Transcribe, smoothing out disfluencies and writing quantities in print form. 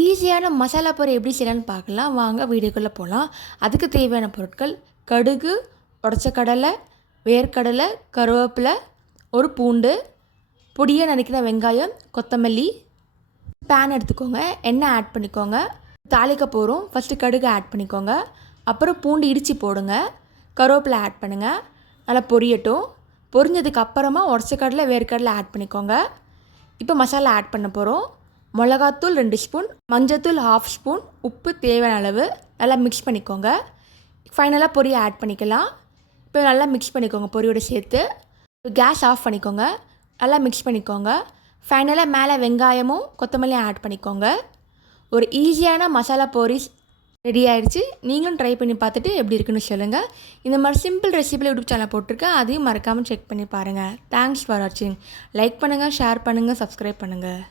ஈஸியான மசாலா பொரி எப்படி செய்யலான்னு பார்க்கலாம். வாங்க வீடியோக்குள்ளே போகலாம். அதுக்கு தேவையான பொருட்கள் கடுகு, உடச்ச கடலை, வேர்க்கடலை, கருவேப்பிலை, ஒரு பூண்டு, பொடியாக நறுக்கின வெங்காயம், கொத்தமல்லி. பேன் எடுத்துக்கோங்க, எண்ணெய் ஆட் பண்ணிக்கோங்க. தாளிக்க போகிறோம். ஃபஸ்ட்டு கடுகு ஆட் பண்ணிக்கோங்க. அப்புறம் பூண்டு இடித்து போடுங்க. கருவேப்பிலை ஆட் பண்ணுங்கள். நல்லா பொரியட்டும். பொரிஞ்சதுக்கு அப்புறமா உடச்ச கடலை, வேர்க்கடலை ஆட் பண்ணிக்கோங்க. இப்போ மசாலா ஆட் பண்ண போகிறோம். மிளகாத்தூள் 2 ஸ்பூன், மஞ்சத்தூள் 1/2 ஸ்பூன், உப்பு தேவையான அளவு. நல்லா மிக்ஸ் பண்ணிக்கோங்க. ஃபைனலாக பொரியை ஆட் பண்ணிக்கலாம். இப்போ நல்லா மிக்ஸ் பண்ணிக்கோங்க பொரியோடு சேர்த்து. கேஸ் ஆஃப் பண்ணிக்கோங்க. நல்லா மிக்ஸ் பண்ணிக்கோங்க. ஃபைனலாக மேலே வெங்காயமும் கொத்தமல்லியும் ஆட் பண்ணிக்கோங்க. ஒரு ஈஸியான மசாலா பொரி ரெடி ஆகிடுச்சு. நீங்களும் ட்ரை பண்ணி பார்த்துட்டு எப்படி இருக்குன்னு சொல்லுங்கள். இந்த மாதிரி சிம்பிள் ரெசிபியில் யூடியூப் சேனல் போட்டிருக்கேன். அதையும் மறக்காமல் செக் பண்ணி பாருங்கள். தேங்க்ஸ் ஃபார் வாட்சிங். லைக் பண்ணுங்கள், ஷேர் பண்ணுங்கள், சப்ஸ்கிரைப் பண்ணுங்கள்.